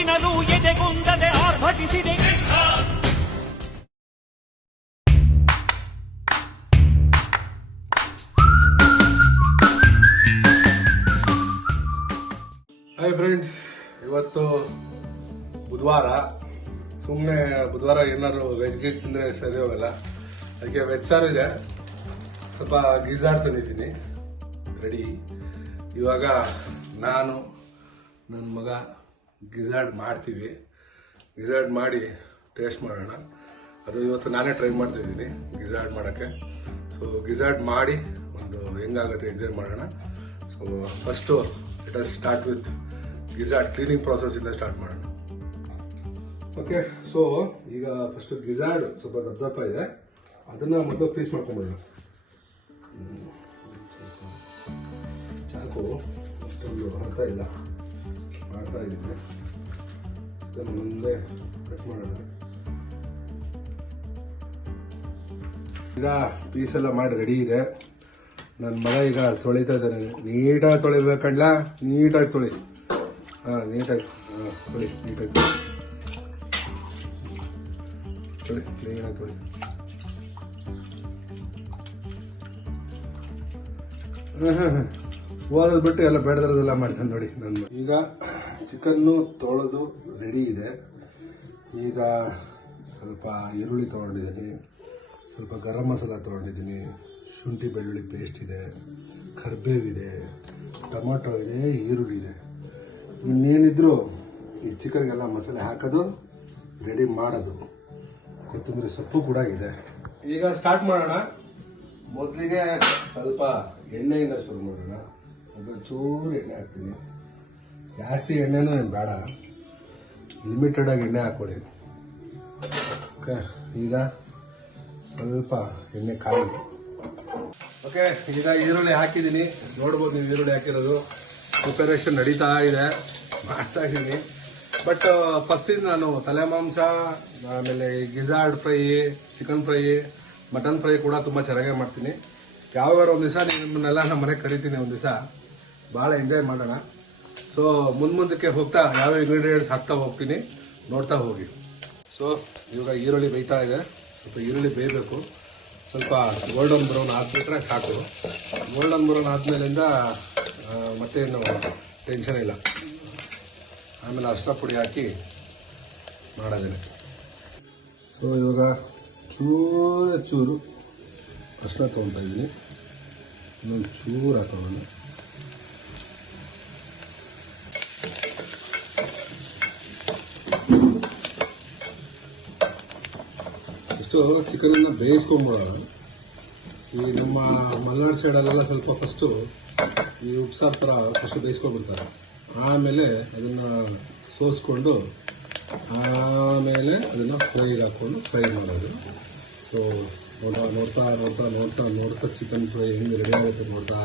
ಮಾತಿನಲ್ಲೂ ಎದೆಗುಂದದೆ ಆರ್ಭಟಿಸಿದೆ. Hi friends, ಇವತ್ತು ಬುಧವಾರ. ಸುಮ್ಮನೆ ಬುಧವಾರ ಏನಾದ್ರು ವೆಜ್ ಗೀಜ್ ತಿಂದರೆ ಸರಿ ಹೋಗಲ್ಲ. ಅದಕ್ಕೆ ವೆಜ್ ಸಾರು ಇದೆ, ಸ್ವಲ್ಪ ಗಿಜಾಡ್ ತಂದಿದ್ದೀನಿ ರೆಡಿ. ಇವಾಗ ನಾನು ನನ್ನ ಮಗ ಗಿಜಾಡ್ ಮಾಡ್ತೀವಿ. ಗಿಜಾಡ್ ಮಾಡಿ ಟೇಸ್ಟ್ ಮಾಡೋಣ. ಅದು ಇವತ್ತು ನಾನೇ ಟ್ರೈ ಮಾಡ್ತಾಯಿದ್ದೀನಿ ಗಿಜಾಡ್ ಮಾಡೋಕ್ಕೆ. ಸೊ ಗಿಜಾಡ್ ಮಾಡಿ ಒಂದು ಹೆಂಗಾಗುತ್ತೆ ಎಂಜಾಯ್ ಮಾಡೋಣ. So first let us start with ಗಿಜಾಡ್ ಕ್ಲೀನಿಂಗ್ ಪ್ರಾಸೆಸ್ಸಿಂದ ಸ್ಟಾರ್ಟ್ ಮಾಡೋಣ. ಓಕೆ, ಸೊ ಈಗ ಫಸ್ಟ್ ಗಿಜಾಡ್ ಸ್ವಲ್ಪ ದಪ್ಪ ಇದೆ, ಅದನ್ನು ಮೊದಲು ಪೀಸ್ ಮಾಡ್ಕೊಂಡ್ಬಿಡೋಣ. ಚಾಕು ಅಷ್ಟೊಂದು ಅರ್ಥ ಇಲ್ಲ, ಮಾಡ್ತಾ ಇದ್ದೀನಿ. ಇದನ್ನು ಮುಂದೆ ಕಟ್ ಮಾಡೋಣ. ಈಗ ಪೀಸ್ ಎಲ್ಲ ಮಾಡಿ ರೆಡಿ ಇದೆ. ನನ್ನ ಮಗ ಈಗ ತೊಳಿತಾ ಇದ್ದಾನೆ. ನೀಟಾಗಿ ತೊಳಿಬೇಕಂಡ್ಲ, ನೀಟಾಗಿ ತೊಳಿ. ಹಾಂ, ನೀಟಾಗಿ ತೊಳಿ, ನೀಟಾಗಿ ತೊಳಿ, ಕ್ಲೀನಾಗಿ ತೊಳಿ. ಓದೋದು ಬಿಟ್ಟು ಎಲ್ಲ ಬೇಡದ್ರದೆಲ್ಲ ಮಾಡ್ತಾನೆ ನೋಡಿ ನನ್ನ. ಈಗ ಚಿಕನ್ನು ತೊಳೆದು ರೆಡಿ ಇದೆ. ಈಗ ಸ್ವಲ್ಪ ಈರುಳ್ಳಿ ತೊಗೊಂಡಿದ್ದೀನಿ, ಸ್ವಲ್ಪ ಗರಂ ಮಸಾಲ ತೊಗೊಂಡಿದ್ದೀನಿ, ಶುಂಠಿ ಬೆಳ್ಳುಳ್ಳಿ ಪೇಸ್ಟ್ ಇದೆ, ಕರಿಬೇವಿದೆ, ಟೊಮೊಟೊ ಇದೆ, ಈರುಳ್ಳಿ ಇದೆ. ಇನ್ನೇನಿದ್ರು ಈ ಚಿಕನ್ಗೆಲ್ಲ ಮಸಾಲೆ ಹಾಕೋದು, ರೆಡಿ ಮಾಡೋದು. ಕೊತ್ತಂಬರಿ ಸೊಪ್ಪು ಕೂಡ ಇದೆ. ಈಗ ಸ್ಟಾರ್ಟ್ ಮಾಡೋಣ. ಮೊದಲಿಗೆ ಸ್ವಲ್ಪ ಎಣ್ಣೆಯಿಂದ ಶುರು ಮಾಡೋಣ. ಅದು ಚೂರು ಎಣ್ಣೆ ಹಾಕ್ತೀನಿ. ಜಾಸ್ತಿ ಎಣ್ಣೆನೂ ಏನು ಬೇಡ, ಲಿಮಿಟೆಡಾಗಿ ಎಣ್ಣೆ ಹಾಕ್ಕೊಳ್ಳಿ. ಓಕೆ, ಈಗ ಸ್ವಲ್ಪ ಎಣ್ಣೆ ಕಾಯಿ. ಓಕೆ, ಈಗ ಈರುಳ್ಳಿ ಹಾಕಿದ್ದೀನಿ. ನೋಡ್ಬೋದು ನೀವು ಈರುಳ್ಳಿ ಹಾಕಿರೋದು. ಪ್ರಿಪರೇಷನ್ ನಡೀತಾ ಇದೆ, ಮಾಡ್ತಾ ಇದ್ದೀನಿ. ಬಟ್ ಫಸ್ಟಿಂದ ನಾನು ತಲೆ ಮಾಂಸ, ಆಮೇಲೆ ಗಿಜಾಡ್ fry, chicken fry, mutton fry ಕೂಡ ತುಂಬ ಚೆನ್ನಾಗೇ ಮಾಡ್ತೀನಿ. ಯಾವಾಗ ಒಂದು ದಿವಸ ನಿಮ್ಮನ್ನೆಲ್ಲ ನಮ್ಮ ಮನೆಗೆ ಕರಿತೀನಿ, ಒಂದು ದಿವಸ ಭಾಳ ಎಂಜಾಯ್ ಮಾಡೋಣ. ಸೊ ಮುಂದಕ್ಕೆ ಹೋಗ್ತಾ ಯಾವ ಇಂಗ್ರೀಡಿಯೆಂಟ್ಸ್ ಹಾಕ್ತಾ ಹೋಗ್ತೀನಿ, ನೋಡ್ತಾ ಹೋಗಿ. ಸೊ ಇವಾಗ ಈರುಳ್ಳಿ ಬೇಯ್ತಾ ಇದೆ. ಸ್ವಲ್ಪ ಈರುಳ್ಳಿ ಬೇಯಬೇಕು. ಸ್ವಲ್ಪ ಗೋಲ್ಡನ್ ಬ್ರೌನ್ ಹಾಕ್ಬಿಟ್ರೆ ಸಾಕು. ಗೋಲ್ಡನ್ ಬ್ರೌನ್ ಆದಮೇಲಿಂದ ಮತ್ತೇನು ಟೆನ್ಷನ್ ಇಲ್ಲ. ಆಮೇಲೆ ಅರಿಶಿನ ಪುಡಿ ಹಾಕಿ ಮಾಡೋದೇನೆ. ಸೊ ಇವಾಗ ಚೂರು ಅರಿಶಿನ ತೊಗೊತಾ ಇದ್ದೀನಿ. ಇನ್ನೊಂದು ಚೂರು ಹಾಕೋಣ. ಇಷ್ಟು ಚಿಕನನ್ನು ಬೇಯಿಸ್ಕೊಂಬೋಣ. ಈ ನಮ್ಮ ಮಲೆನಾಡು ಸೈಡಲ್ಲೆಲ್ಲ ಸ್ವಲ್ಪ ಫಸ್ಟು ಈ ಉಪ್ಸಾರು ಥರ ಫಸ್ಟು ಬೇಯಿಸ್ಕೊಂಡ್ಬಿಡ್ತಾರೆ. ಆಮೇಲೆ ಅದನ್ನು ಸೋಸ್ಕೊಂಡು ಆಮೇಲೆ ಅದನ್ನು ಫ್ರೈಗೆ ಹಾಕ್ಕೊಂಡು ಫ್ರೈ ಮಾಡೋದು. ಸೊ ನೋಡ್ತಾ ಚಿಕನ್ ಫ್ರೈ ಹೆಂಗೆ ರೆಡಿ ಆಗುತ್ತೆ ನೋಡ್ತಾ.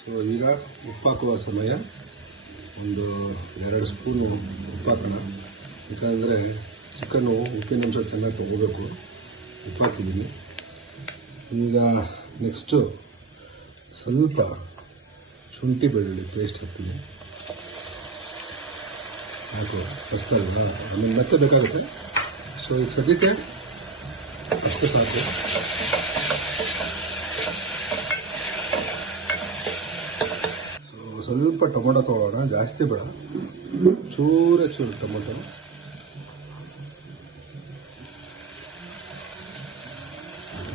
ಸೊ ಈಗ ಉಪ್ಪು ಹಾಕುವ ಸಮಯ. ಒಂದು 2 ಸ್ಪೂನು ಉಪ್ಪು ಹಾಕೋಣ. ಯಾಕಂದರೆ ಚಿಕನ್ನು ಉಪ್ಪಿನಂಶ ಚೆನ್ನಾಗಿ ತಗೋಬೇಕು. ಉಪ್ಪು ಹಾಕಿದ್ದೀನಿ. ಈಗ ನೆಕ್ಸ್ಟು ಸ್ವಲ್ಪ ಶುಂಠಿ ಬೆಳ್ಳುಳ್ಳಿ ಪೇಸ್ಟ್ ಹಾಕ್ತೀನಿ. ಸಾಕು ಫಸ್ಟಲ್ಲ, ಆಮೇಲೆ ಮತ್ತೆ ಬೇಕಾಗುತ್ತೆ. ಸೊ ಈಗ ಸದ್ಯಕ್ಕೆ ಅಷ್ಟು ಸಾಕು. ಸೊ ಸ್ವಲ್ಪ ಟೊಮೊಟೊ ತೊಗೊಳ್ಳೋಣ, ಜಾಸ್ತಿ ಬೇಡ, ಚೂರು ಟೊಮೊಟೊ.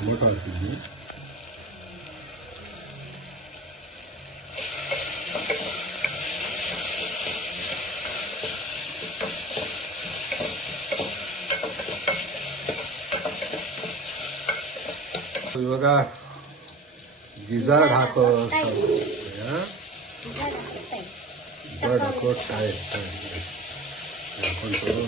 ಟೊಮೊಟೊ ಹಾಕ್ತಿದ್ವಿ. ಇವಾಗ ಗಿಜಾಡ್ ಹಾಕೋ ಗಿಜಾಡ್ ಹಾಕೋ ಟೈಮ್ ಹಾಕೊಂಡು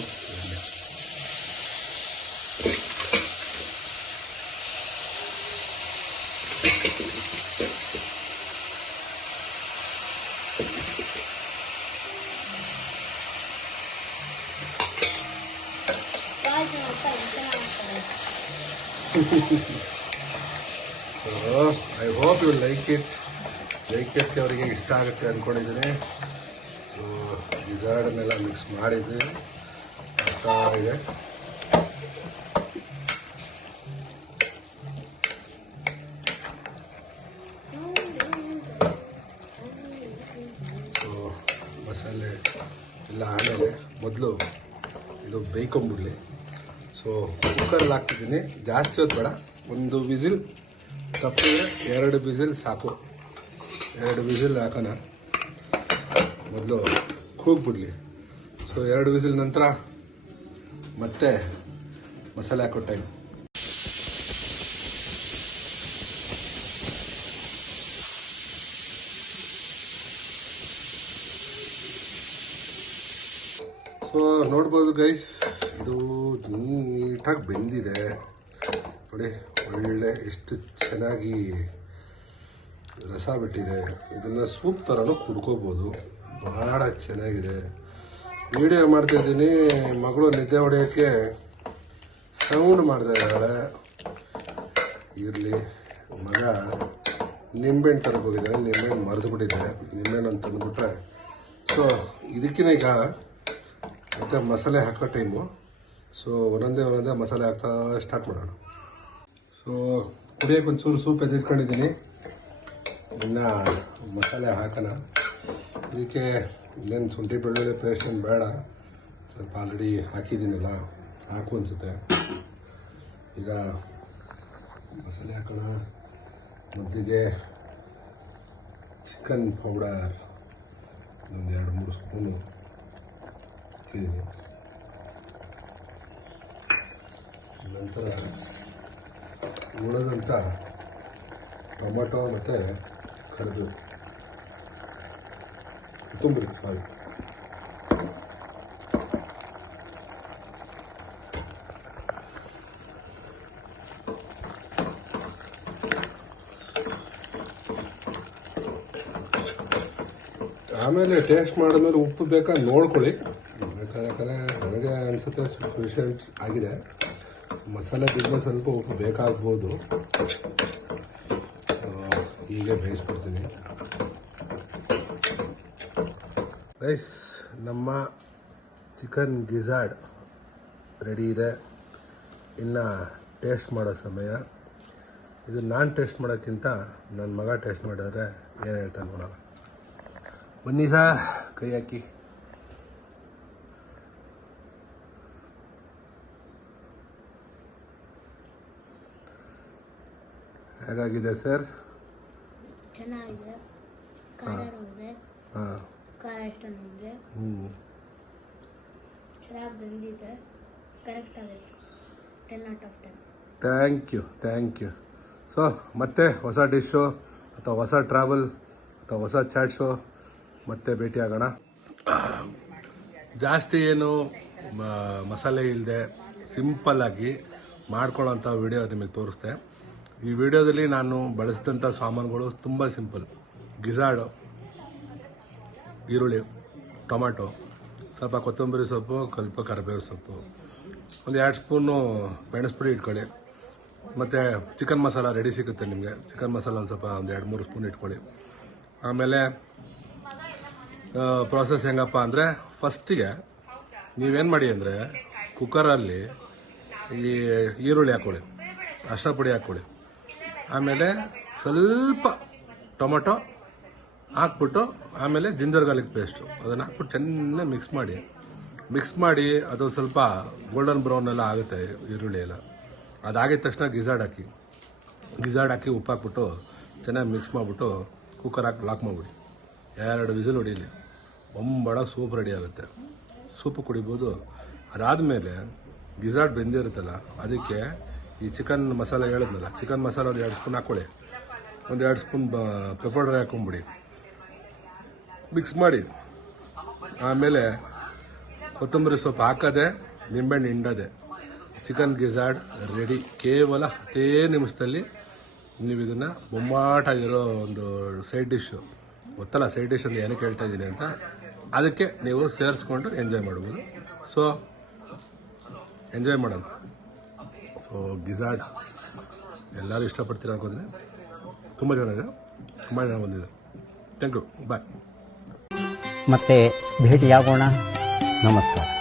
So I hope you like it. ಅವರಿಗೆ ಇಷ್ಟ ಆಗುತ್ತೆ ಅಂದ್ಕೊಂಡಿದ್ದೀನಿ. ಸೊ ಗಿಜಾರ್ಡನ್ನೆಲ್ಲ ಮಿಕ್ಸ್ ಮಾಡಿದ್ವಿ ಆಗ್ತಾ ಇದೆ. ಸೊ ಮಸಾಲೆ ಎಲ್ಲ ಆಮೇಲೆ ಮೊದಲು ಇದು ಬೇಯ್ಕೊಂಬಿಡಲಿ. ಸೊ ಕುಕ್ಕರಲ್ಲಿ ಹಾಕ್ತಿದ್ದೀನಿ, ಜಾಸ್ತಿ ಹೊತ್ತು ಬೇಡ, ಒಂದು ವಿಸಿಲ್ ತಪ್ಪಿದ್ರೆ 2 ವಿಸಿಲ್ ಸಾಕು. 2 ವಿಸಿಲ್ ಹಾಕೋಣ, ಮೊದಲು ಕೂಗ್ಬಿಡ್ಲಿ. ಸೊ 2 ವಿಸಿಲ್ ನಂತರ ಮತ್ತೆ ಮಸಾಲೆ ಹಾಕೋ ಟೈಮ್. ಸೊ ನೋಡ್ಬೋದು ಗೈಸ್, ಇದು ನೀಟಾಗಿ ಬೆಂದಿದೆ ನೋಡಿ, ಒಳ್ಳೆ ಎಷ್ಟು ಚೆನ್ನಾಗಿ ರಸ ಬಿಟ್ಟಿದೆ. ಇದನ್ನು ಸೂಪ್ ಥರನೂ ಕುಡ್ಕೋಬೋದು, ಭಾಳ ಚೆನ್ನಾಗಿದೆ. ವಿಡಿಯೋ ಮಾಡ್ತಾಯಿದ್ದೀನಿ, ಮಗಳು ನಿದ್ದೆ ಹೊಡೆಯೋಕ್ಕೆ ಸೌಂಡ್ ಮಾಡ್ತಾ ಇದ್ದಾಳೆ. ಇರಲಿ, ಮಗ ನಿಂಬೆಹಣ್ಣು ತರಕ್ಕೆ ಹೋಗಿದ್ದಾನೆ, ನಿಂಬೆಹಣ್ಣು ಮರೆದು ಬಿಟ್ಟಿದ್ದೆ, ನಿಂಬೆಹಣ್ಣು ಅಂತ ತಂದುಬಿಟ್ರೆ. ಸೊ ಇದಕ್ಕಿನ ಈಗ ಮತ್ತು ಮಸಾಲೆ ಹಾಕೋ ಟೈಮು. ಸೊ ಒಂದೊಂದೇ ಮಸಾಲೆ ಹಾಕ್ತಾ ಸ್ಟಾರ್ಟ್ ಮಾಡೋಣ. ಸೊ ಕುಡಿಯೋಕೆ ಒಂಚೂರು ಸೂಪ್ ಎದ್ದಿಟ್ಕೊಂಡಿದ್ದೀನಿ, ಇನ್ನು ಮಸಾಲೆ ಹಾಕೋಣ. ಇದಕ್ಕೆ ಇನ್ನೇನು ಶುಂಠಿ ಬೆಳ್ಳುಳ್ಳಿ ಪೇಸ್ಟ್ ಏನು ಬೇಡ, ಸ್ವಲ್ಪ ಆಲ್ರೆಡಿ ಹಾಕಿದ್ದೀನಲ್ಲ ಸಾಕು ಅನಿಸುತ್ತೆ. ಈಗ ಮಸಾಲೆ ಹಾಕೋಣ. ಮೊದಲಿಗೆ ಚಿಕನ್ ಪೌಡರ್ ಒಂದು 2-3 ಸ್ಪೂನು ಹಾಕಿದ್ದೀನಿ. ನಂತರ ಉಳಿದಂಥ ಟೊಮೆಟೊ ಮತ್ತು ಕರಿಬೇವು, ಕೊತ್ತಂಬರಿ, ಸಾರಿ, ಆಮೇಲೆ ಟೇಸ್ಟ್ ಮಾಡಿದ್ಮೇಲೆ ಉಪ್ಪು ಬೇಕಾ ನೋಡ್ಕೊಳ್ಳಿ. ಯಾಕಂದರೆ ನನಗೆ ಅನಿಸುತ್ತೆ ಸಫಿಷಿಯೆಂಟ್ ಆಗಿದೆ. ಮಸಾಲೆ ಬಿದ್ದರೆ ಸ್ವಲ್ಪ ಉಪ್ಪು ಬೇಕಾಗ್ಬೋದು. ಹೀಗೆ ಬೇಯಿಸ್ಬಿಡ್ತೀನಿ ಗೈಸ್. ನಮ್ಮ ಚಿಕನ್ ಗಿಜಾರ್ಡ್ ರೆಡಿ ಇದೆ, ಇನ್ನು ಟೇಸ್ಟ್ ಮಾಡೋ ಸಮಯ. ಇದು ನಾನು ಟೇಸ್ಟ್ ಮಾಡೋಕ್ಕಿಂತ ನನ್ನ ಮಗ ಟೇಸ್ಟ್ ಮಾಡಿದ್ರೆ ಏನು ಹೇಳ್ತಾನೆ ನೋಡೋಣ. ಬನ್ನಿ ಸರ್, ಕೈ ಹಾಕಿ. ಹೇಗಾಗಿದೆ ಸರ್? ಚೆನ್ನಾಗಿದೆ, ಖಾರ ಇದೆ. ಹಾಂ, ಖಾರ ಇಷ್ಟ ನನಗೆ. ಚೆನ್ನಾಗಿ ಬಂದಿದೆ, ಕರೆಕ್ಟ್ ಆಗಿದೆ. 10 out of 10. Thank you. So ಮತ್ತೆ ಹೊಸ ಡಿಶ್ಶು ಅಥವಾ ಹೊಸ ಟ್ರಾವೆಲ್ ಅಥವಾ ಹೊಸ ಚಾಟ್ ಶೋ ಮತ್ತೆ ಭೇಟಿ ಆಗೋಣ. ಜಾಸ್ತಿ ಏನು ಮಸಾಲೆ ಇಲ್ಲದೆ ಸಿಂಪಲ್ಲಾಗಿ ಮಾಡ್ಕೊಳ್ಳೋಂಥ ವಿಡಿಯೋ ನಿಮಗೆ ತೋರಿಸ್ದೆ. ಈ ವಿಡಿಯೋದಲ್ಲಿ ನಾನು ಬಳಸಿದಂಥ ಸಾಮಾನುಗಳು ತುಂಬ ಸಿಂಪಲ್. ಗಿಜಾರ್ಡು, ಈರುಳ್ಳಿ, ಟೊಮ್ಯಾಟೊ, ಸ್ವಲ್ಪ ಕೊತ್ತಂಬರಿ ಸೊಪ್ಪು, ಸ್ವಲ್ಪ ಕರಿಬೇವು ಸೊಪ್ಪು, ಒಂದು 2 ಸ್ಪೂನು ಮೆಣಸು ಇಟ್ಕೊಳ್ಳಿ. ಮತ್ತು ಚಿಕನ್ ಮಸಾಲ ರೆಡಿ ಸಿಗುತ್ತೆ ನಿಮಗೆ. ಚಿಕನ್ ಮಸಾಲ ಒಂದು ಸ್ವಲ್ಪ ಒಂದು 2-3 ಸ್ಪೂನ್ ಇಟ್ಕೊಳ್ಳಿ. ಆಮೇಲೆ ಪ್ರೋಸೆಸ್ ಹೆಂಗಪ್ಪ ಅಂದರೆ, ಫಸ್ಟಿಗೆ ನೀವೇನು ಮಾಡಿ ಅಂದರೆ ಕುಕ್ಕರಲ್ಲಿ ಈ ಈರುಳ್ಳಿ ಹಾಕ್ಕೊಳ್ಳಿ, ಅರಿಶಿನ ಪುಡಿ ಹಾಕ್ಕೊಳ್ಳಿ. ಆಮೇಲೆ ಸ್ವಲ್ಪ ಟೊಮೊಟೊ ಹಾಕ್ಬಿಟ್ಟು ಆಮೇಲೆ ಜಿಂಜರ್ ಗಾರ್ಲಿಕ್ ಪೇಸ್ಟು ಅದನ್ನು ಹಾಕ್ಬಿಟ್ಟು ಚೆನ್ನಾಗಿ ಮಿಕ್ಸ್ ಮಾಡಿ ಅದು ಸ್ವಲ್ಪ ಗೋಲ್ಡನ್ ಬ್ರೌನ್ ಎಲ್ಲ ಆಗುತ್ತೆ ಈರುಳ್ಳಿ ಎಲ್ಲ. ಅದಾಗಿದ ತಕ್ಷಣ ಗಿಜಾರ್ಡ್ ಹಾಕಿ ಉಪ್ಪು ಹಾಕ್ಬಿಟ್ಟು ಚೆನ್ನಾಗಿ ಮಿಕ್ಸ್ ಮಾಡಿಬಿಟ್ಟು ಕುಕ್ಕರ್ ಹಾಕಿ ಲಾಕ್ ಮಾಡಿಬಿಡಿ. 2 ವಿಸಿಲ್ ಹೊಡೀಲಿ, ಒಂಬಡ ಸೂಪ್ ರೆಡಿ ಆಗುತ್ತೆ. ಸೂಪು ಕುಡಿಬೋದು. ಅದಾದಮೇಲೆ ಗಿಜಾರ್ಡ್ ಬೆಂದಿರುತ್ತಲ್ಲ, ಅದಕ್ಕೆ ಈ ಚಿಕನ್ ಮಸಾಲೆ ಹೇಳಿದ್ನಲ್ಲ, ಚಿಕನ್ ಮಸಾಲೆ ಒಂದು 2 ಸ್ಪೂನ್ ಹಾಕ್ಕೊಳ್ಳಿ. ಒಂದು 2 ಸ್ಪೂನ್ ಪೆಪ್ಪರ್ ಡ್ರೈ ಹಾಕೊಂಬಿಡಿ, ಮಿಕ್ಸ್ ಮಾಡಿ. ಆಮೇಲೆ ಕೊತ್ತಂಬರಿ ಸೊಪ್ಪು ಹಾಕೋದೆ, ನಿಂಬೆಹಣ್ಣು ಹಿಂಡೋದೆ, ಚಿಕನ್ ಗಿಜಾರ್ಡ್ ರೆಡಿ. ಕೇವಲ 10 ನಿಮಿಷದಲ್ಲಿ ನೀವು ಇದನ್ನು ಬೊಂಬಾಟಾಗಿರೋ ಒಂದು ಸೈಡ್ ಡಿಶ್ಶು, ಗೊತ್ತಲ್ಲ ಸೈಡ್ ಡಿಶ್ ಅಂತ ಏನಕ್ಕೆ ಹೇಳ್ತಾ ಇದ್ದೀನಿ ಅಂತ, ಅದಕ್ಕೆ ನೀವು ಸೇರಿಸ್ಕೊಂಡು ಎಂಜಾಯ್ ಮಾಡ್ಬೋದು. ಸೊ ಎಂಜಾಯ್ ಮಾಡೋಣ. ಸೊ ಗಿಜಾರ್ಡ್ ಎಲ್ಲರೂ ಇಷ್ಟಪಡ್ತೀರ ಅನ್ಕೋತೀನಿ. ತುಂಬ ಚೆನ್ನಾಗಿದೆ, ತುಂಬ ಜನ ಬಂದಿದೆ. ಥ್ಯಾಂಕ್ ಯು, ಬಾಯ್. ಮತ್ತೆ ಭೇಟಿಯಾಗೋಣ. ನಮಸ್ಕಾರ.